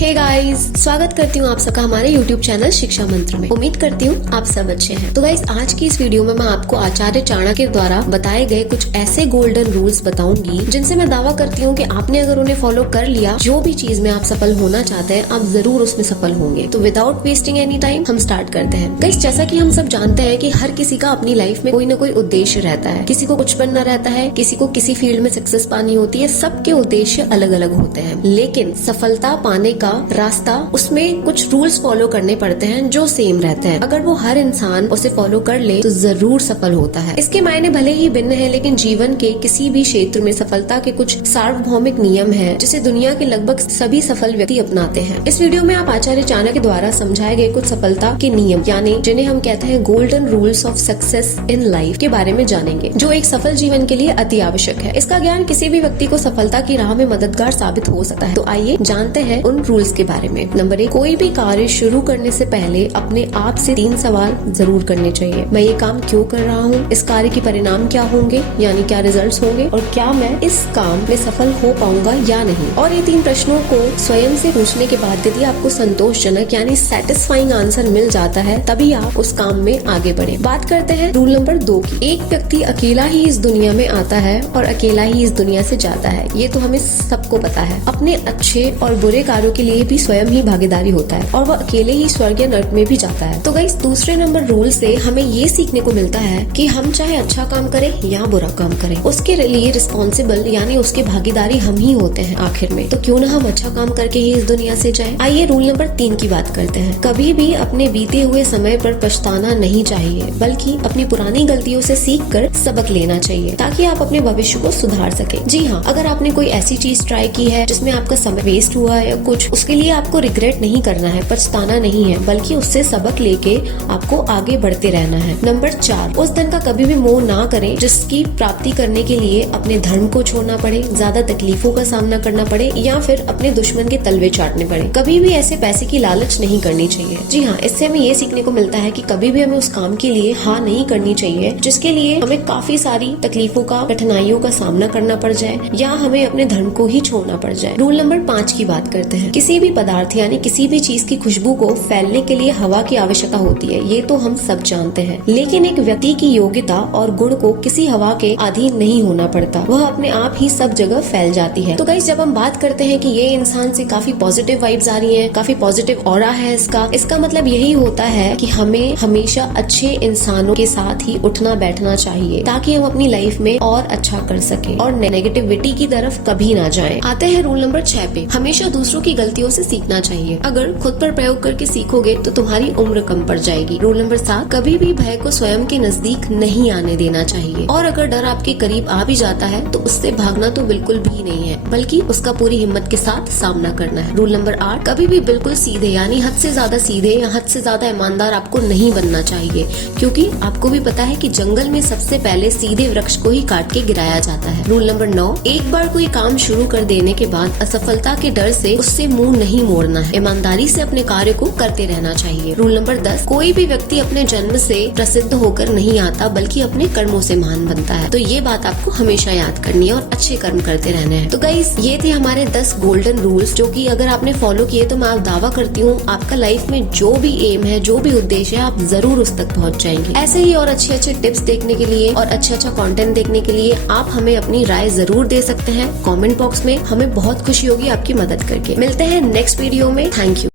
Hey guys, स्वागत करती हूँ आप सबका हमारे यूट्यूब चैनल शिक्षा मंत्र में। उम्मीद करती हूँ आप सब अच्छे हैं। तो गाइस, आज की इस वीडियो में मैं आपको आचार्य चाणक्य द्वारा बताए गए कुछ ऐसे गोल्डन रूल्स बताऊंगी जिनसे मैं दावा करती हूँ कि आपने अगर उन्हें फॉलो कर लिया, जो भी चीज में आप सफल होना चाहते हैं, आप जरूर उसमें सफल होंगे। तो विदाउट वेस्टिंग एनी टाइम हम स्टार्ट करते हैं। गाइस, जैसा की हम सब जानते हैं कि हर किसी का अपनी लाइफ में कोई न कोई उद्देश्य रहता है। किसी को कुछ बनना रहता है, किसी को किसी फील्ड में सक्सेस पानी होती है। सबके उद्देश्य अलग अलग होते हैं, लेकिन सफलता पाने का रास्ता, उसमें कुछ रूल्स फॉलो करने पड़ते हैं जो सेम रहते हैं। अगर वो हर इंसान उसे फॉलो कर ले तो जरूर सफल होता है। इसके मायने भले ही भिन्न है, लेकिन जीवन के किसी भी क्षेत्र में सफलता के कुछ सार्वभौमिक नियम है जिसे दुनिया के लगभग सभी सफल व्यक्ति अपनाते हैं। इस वीडियो में आप आचार्य चाणक्य द्वारा समझाए गए कुछ सफलता के नियम, यानी जिन्हें हम कहते हैं golden rules of success in life, के बारे में जानेंगे, जो एक सफल जीवन के लिए अति आवश्यक है। इसका ज्ञान किसी भी व्यक्ति को सफलता की राह में मददगार साबित हो सकता है। तो आइए जानते हैं उन रूल्स के बारे में। नंबर 1, कोई भी कार्य शुरू करने से पहले अपने आप से 3 सवाल जरूर करने चाहिए। मैं ये काम क्यों कर रहा हूँ? इस कार्य के परिणाम क्या होंगे, यानी क्या रिजल्ट्स होंगे, और क्या मैं इस काम में सफल हो पाऊंगा या नहीं। और ये 3 प्रश्नों को स्वयं से पूछने के बाद यदि आपको संतोषजनक यानी सेटिस्फाइंग आंसर मिल जाता है, तभी आप उस काम में आगे बढ़े। बात करते हैं रूल नंबर 2 की। एक व्यक्ति अकेला ही इस दुनिया में आता है और अकेला ही इस दुनिया से जाता है। ये तो हमें सबको पता है। अपने अच्छे और बुरे कार्यों के लिए भी स्वयं ही भागीदारी होता है और वह अकेले ही स्वर्ग या नरक में भी जाता है। तो गाइस, दूसरे नंबर रूल से हमें ये सीखने को मिलता है कि हम चाहे अच्छा काम करें या बुरा काम करें, उसके लिए रिस्पॉन्सिबल यानी उसकी भागीदारी हम ही होते हैं आखिर में। तो क्यों ना हम अच्छा काम करके ही इस दुनिया से जाएं। आइए रूल नंबर 3 की बात करते हैं। कभी भी अपने बीते हुए समय पर पछताना नहीं चाहिए, बल्कि अपनी पुरानी गलतियों से सीखकर सबक लेना चाहिए, ताकि आप अपने भविष्य को सुधार सके। जी हाँ, अगर आपने कोई ऐसी चीज ट्राई की है जिसमें आपका समय वेस्ट हुआ है या कुछ, उसके लिए आपको रिग्रेट नहीं करना है, पछताना नहीं है, बल्कि उससे सबक लेके आपको आगे बढ़ते रहना है। नंबर 4, उस धन का कभी भी मोह ना करें जिसकी प्राप्ति करने के लिए अपने धर्म को छोड़ना पड़े, ज्यादा तकलीफों का सामना करना पड़े या फिर अपने दुश्मन के तलवे चाटने पड़े। कभी भी ऐसे पैसे की लालच नहीं करनी चाहिए। जी हाँ, इससे हमें ये सीखने को मिलता है कि कभी भी हमें उस काम के लिए हाँ नहीं करनी चाहिए जिसके लिए हमें काफी सारी तकलीफों का, कठिनाइयों का सामना करना पड़ जाए या हमें अपने धर्म को ही छोड़ना पड़ जाए। रूल नंबर 5 की बात करते हैं। किसी भी पदार्थ यानी किसी भी चीज की खुशबू को फैलने के लिए हवा की आवश्यकता होती है, ये तो हम सब जानते हैं। लेकिन एक व्यक्ति की योग्यता और गुण को किसी हवा के अधीन नहीं होना पड़ता, वह अपने आप ही सब जगह फैल जाती है। तो गाइस, जब हम बात करते हैं कि ये इंसान से काफी पॉजिटिव वाइब्स आ रही हैं, काफी पॉजिटिव ऑरा है इसका मतलब यही होता है कि हमें हमेशा अच्छे इंसानों के साथ ही उठना बैठना चाहिए, ताकि हम अपनी लाइफ में और अच्छा कर सके और नेगेटिविटी की तरफ कभी ना जाएं। आते हैं रूल नंबर 6 पे। हमेशा दूसरों की गलतियों से सीखना चाहिए। अगर खुद पर प्रयोग करके सीखोगे तो तुम्हारी उम्र कम पड़ जाएगी। रूल नंबर 7, कभी भी भय को स्वयं के नजदीक नहीं आने देना चाहिए, और अगर डर आपके करीब आ भी जाता है तो उससे भागना तो बिल्कुल भी नहीं है, बल्कि उसका पूरी हिम्मत के साथ सामना करना है। रूल नंबर 8, कभी भी बिल्कुल सीधे यानी हद से ज्यादा सीधे या हद से ज्यादा ईमानदार आपको नहीं बनना चाहिए, क्योंकि आपको भी पता है कि जंगल में सबसे पहले सीधे वृक्ष को ही काट के गिराया जाता है। रूल नंबर 9, एक बार कोई काम शुरू कर देने के बाद असफलता के डर से उससे मुंह नहीं मोड़ना है, ईमानदारी से अपने कार्य को करते रहना चाहिए। रूल नंबर 10, कोई भी व्यक्ति अपने जन्म से प्रसिद्ध होकर नहीं आता, बल्कि अपने कर्मों से महान बनता है। तो ये बात आपको हमेशा याद करनी है और अच्छे कर्म करते रहने हैं। तो गाइस, ये थे हमारे 10 गोल्डन रूल्स, जो कि अगर आपने फॉलो किए तो मैं दावा करती हूँ आपका लाइफ में जो भी एम है, जो भी उद्देश्य है, आप जरूर उस तक पहुँच जाएंगे। ऐसे ही और अच्छे अच्छे टिप्स देखने के लिए और अच्छा कंटेंट देखने के लिए आप हमें अपनी राय जरूर दे सकते हैं कमेंट बॉक्स में। हमें बहुत खुशी होगी आपकी मदद करके। मिलते हैं नेक्स्ट वीडियो में। Thank you.